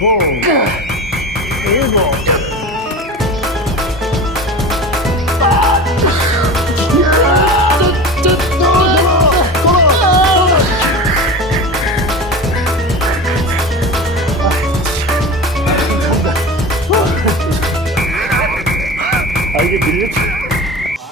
일곱.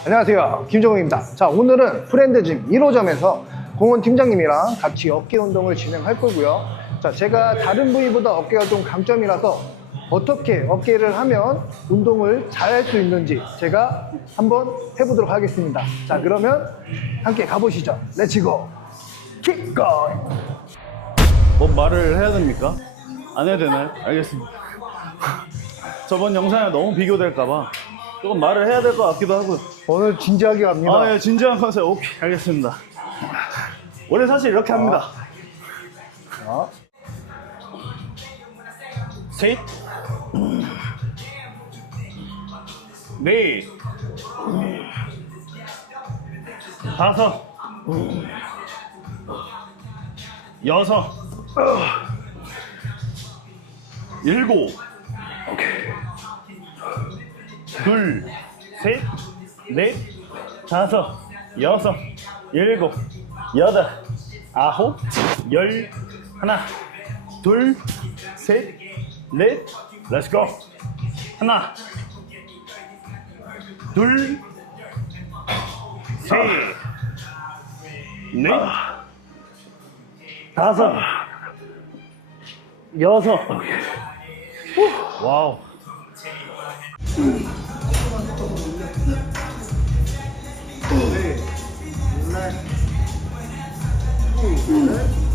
안녕하세요 김정우입니다 자 오늘은 프렌드짐 1호점에서 공원 팀장님이랑 같이 어깨 운동을 진행할 거고요 자 제가 다른 부위보다 어깨가 좀 강점이라서 어떻게 어깨를 하면 운동을 잘 할 수 있는지 제가 한번 해보도록 하겠습니다 자 그러면 함께 가보시죠 렛츠고 킥고 뭐 말을 해야 됩니까? 안 해도 되나요? 알겠습니다. 저번 영상에 너무 비교될까봐 조금 말을 해야 될 것 같기도 하고요. 오늘 진지하게 갑니다 아, 예, 진지한 컨셉. 오케이, 알겠습니다. 원래 사실 이렇게 합니다. 자, 셋, 넷, 다섯, 여섯, 일곱, 둘, 셋, 넷, 다섯, 여섯, 일곱, 여덟, 아홉, 열, 하나, 둘, 셋, 넷, 렛츠 고. 하나, 둘, 셋, 넷, 다섯, 여섯. 와우. 버텨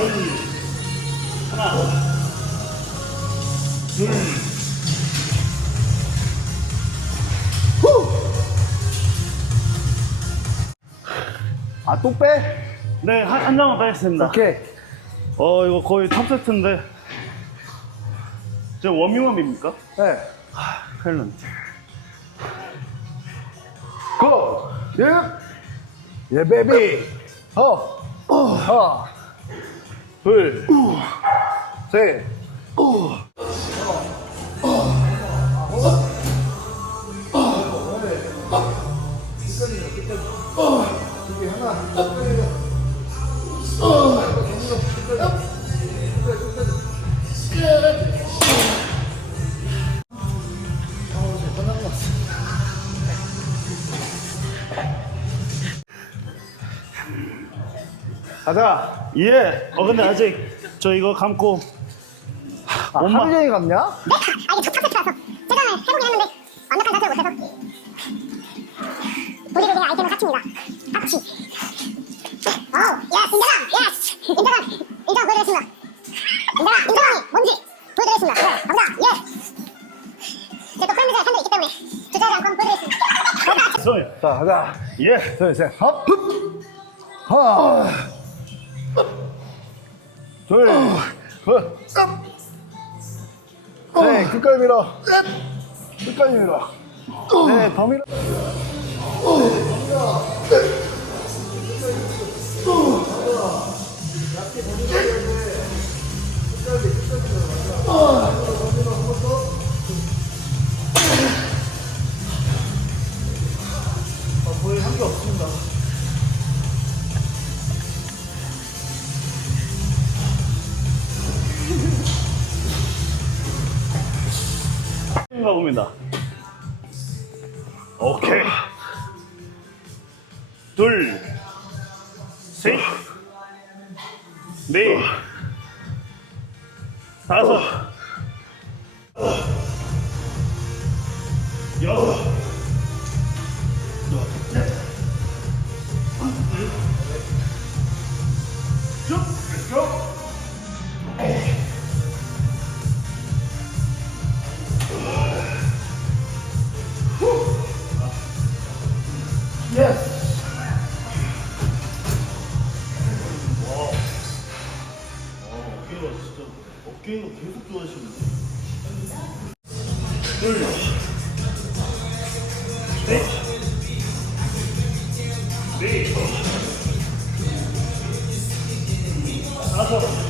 열, 하나, 둘, 아또 빼? 네, 한, 한 장만 빼겠습니다. 오케이 어, 이거 거의 탑 세트인데. 제 워밍업입니까? 네 큰일 났네. 고! 예! 예, 베이비! 어! 하나, 둘, 셋, 가자! 예. 어, 근데 아직 저 이거 감고. 아, 엄마. 하루 종일 갔냐? 아 이게 첫 세트라서 제가 해보긴 했는데 완벽한 자세를 못해서 보디빌딩 아이템은 합치입니다 합치 어우 예스 인정함 예스 인정함 인정 보여드리겠습니다 인정함 인정함이 뭔지 보여드리겠습니다 네 갑니다 예 제가 또 프렌드가 한대 있기 때문에 않고 한번 보여드리겠습니다. 자, 가자. 예. 둘, 셋, 헙! 하나, 둘, 셋, 네, 끝까지 밀어. 끝까지 밀어. 네, 더 밀어. 인가 봅니다. 오케이. 둘, 셋, 넷, 다섯, 여섯, 쭉, 쭉. 다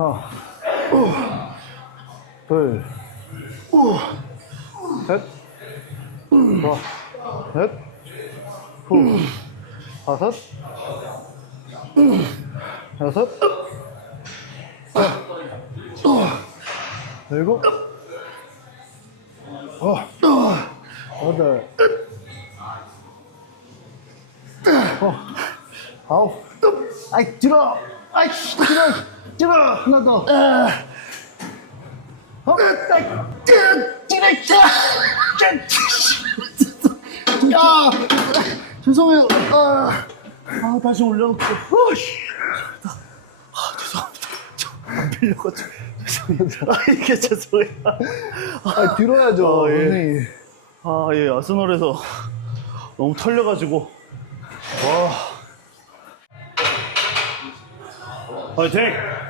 하나, 둘, 셋, 넷, 넷, 후, 다섯, 여섯, 일곱, 어, 여덟, 어, 아홉, 아이 들어, 아이 들어, 들어 하나 더. 어, 들어, 들어, 야, 죄송해요. 아, 아 다시 올려놓고. 어, 씨. 아, 죄송합니다. 저안 빌려가지고 죄송합니다. 아, 이게 죄송해요. 아, 들어야죠. 아, 예. 선생님. 아, 예, 아스널에서 너무 털려가지고. 와. 화이팅!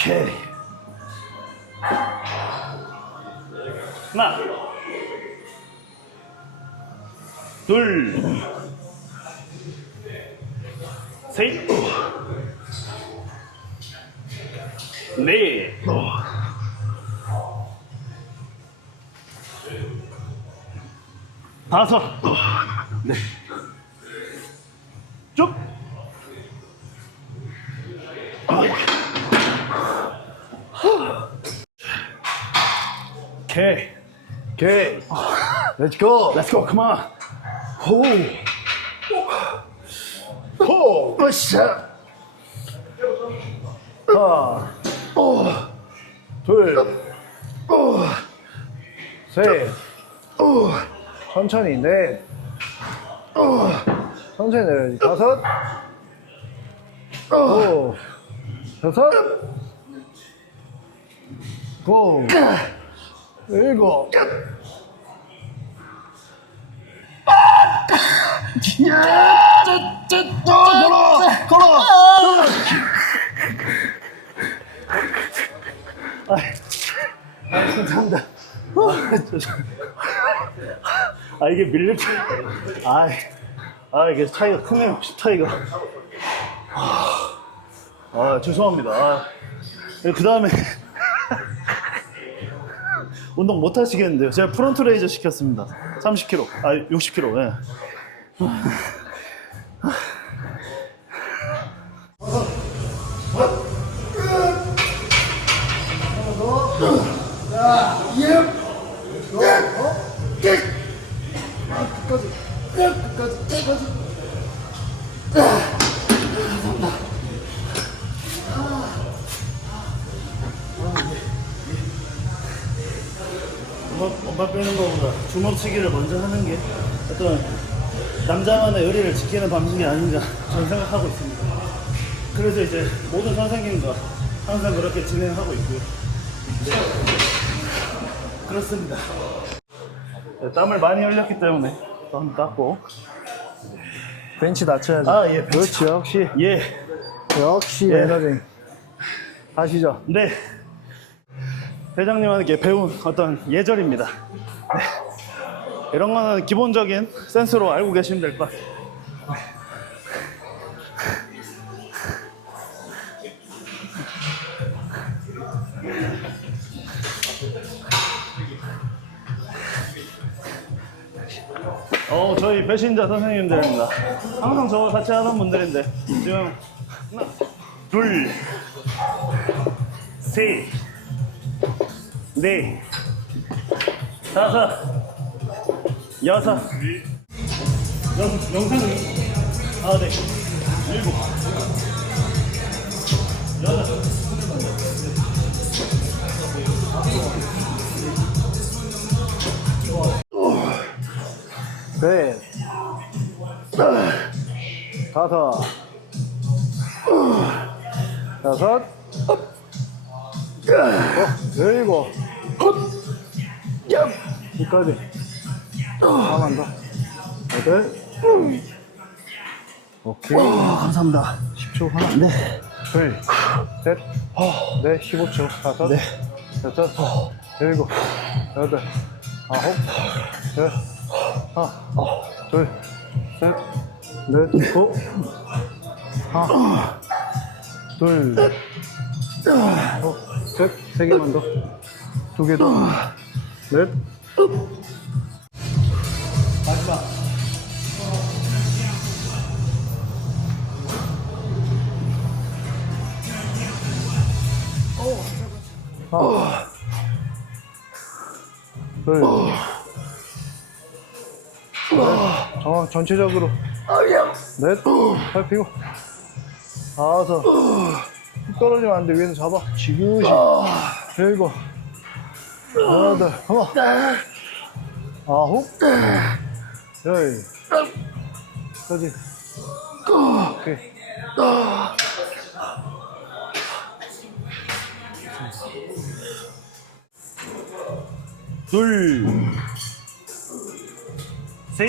오케이. 하나. 둘. 셋. 넷. 다섯. 네. Let's go. Let's go. Come on. 호. 호. 으쌰. 하나. 오. 둘. 오. 셋. 오. 천천히 넷. 오. 천천히 내려야지. 다섯. 오. 여섯. 고. 일곱. 야, 저, 저, 저, 걸어, 걸어. 아, 감사합니다. 아 이게 밀릴 줄. 아, 아 이게 차이가 크네요. 차이가. 아, 아 죄송합니다. 아, 그 다음에 운동 못 하시겠는데요. 제가 프론트 레이저 시켰습니다. 30kg, 아 60kg. 예. 지키는 방식이 아닌가 저는 생각하고 있습니다. 그래서 이제 모든 선생님과 항상 그렇게 진행하고 있고요. 네. 그렇습니다. 네, 땀을 많이 흘렸기 때문에 또 한번 닦고. 벤치 낮춰야지. 아, 예, 벤치. 그렇지, 역시. 예. 역시 예. 에너지. 아시죠? 네. 회장님한테 배운 어떤 예절입니다. 네. 이런 거는 기본적인 센스로 알고 계시면 될 것 같아요. 어, 저희 배신자 선생님들입니다. 항상 저와 같이 하던 분들인데 지금 하나, 둘, 셋, 넷, 다섯, 여섯, 영, 영상이, 아, 네, 다섯. 여섯. 어, 일곱. 여기까지. 하나만 더. 여덟. 오케이. 감사합니다. 10초 하나. 네. 둘, 셋, 넷, 15초, 다섯, 여섯, 일곱, 여덟, 아홉, 열, 하나, 둘, 셋, 넷, 고, 하나, 둘, 어, 셋, 세 개만 더, 두 개 더, 넷, 마지막. 하나, 둘, 넷, 어, 전체적으로 넷, 팔 피고. 다섯, 훅 떨어지면 안 돼, 위에서 잡아, 지그시, 일곱, 여덟, 가만, 아홉, 열, 까지, 오케이. 둘, 셋,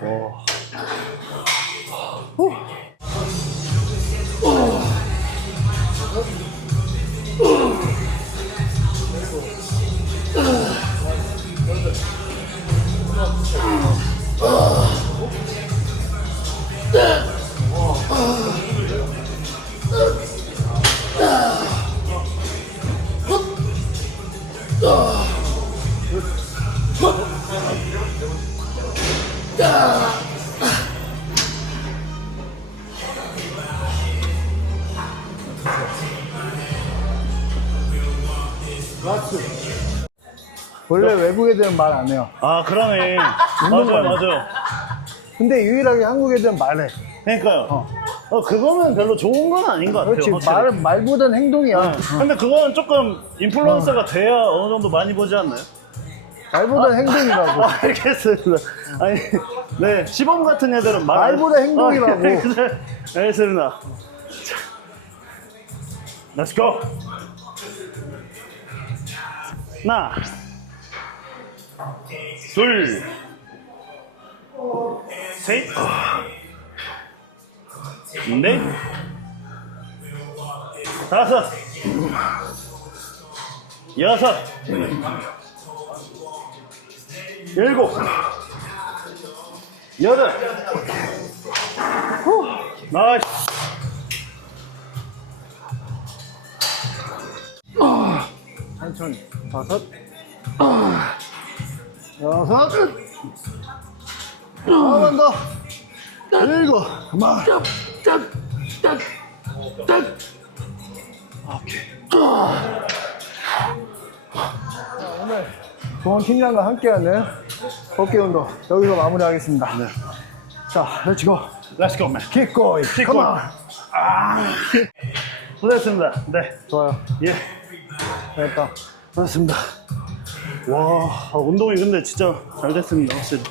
원 외국 애들은 말 안 해요. 아 그러네. 맞아요, 운동만 해. 맞아요. 근데 유일하게 한국 애들은 말해. 그러니까요. 어, 그거는 별로 좋은 건 아닌 것 같아요. 그렇지, 확실히. 말, 말보단 행동이야. 근데 그거는 조금 인플루언서가 돼야 어느 정도 많이 보지 않나요? 말보단 행동이라고. 아, 알겠습니다. 아니, 네, 시범 같은 애들은 말. 말보다 행동이라고. 아, 그래, 알겠습니다. 자, Let's go. 하나, 둘, 셋, 넷, 다섯, 여섯, 일곱, 여덟, 후, 나이스. 천천히. 다섯. 아, 여섯. 하나만 더. 일곱. 그만. 오케이. 자, 오늘 좋은 팀장과 함께하는 어깨 운동 여기서 마무리하겠습니다. 네. 자, 렛츠고. Let's go, man. 킥고이. 킥고이. 고생했습니다. 네. 좋아요. 예. 됐다. 고생했습니다. 와, 아, 운동이 근데 진짜 잘 됐습니다. 확실히.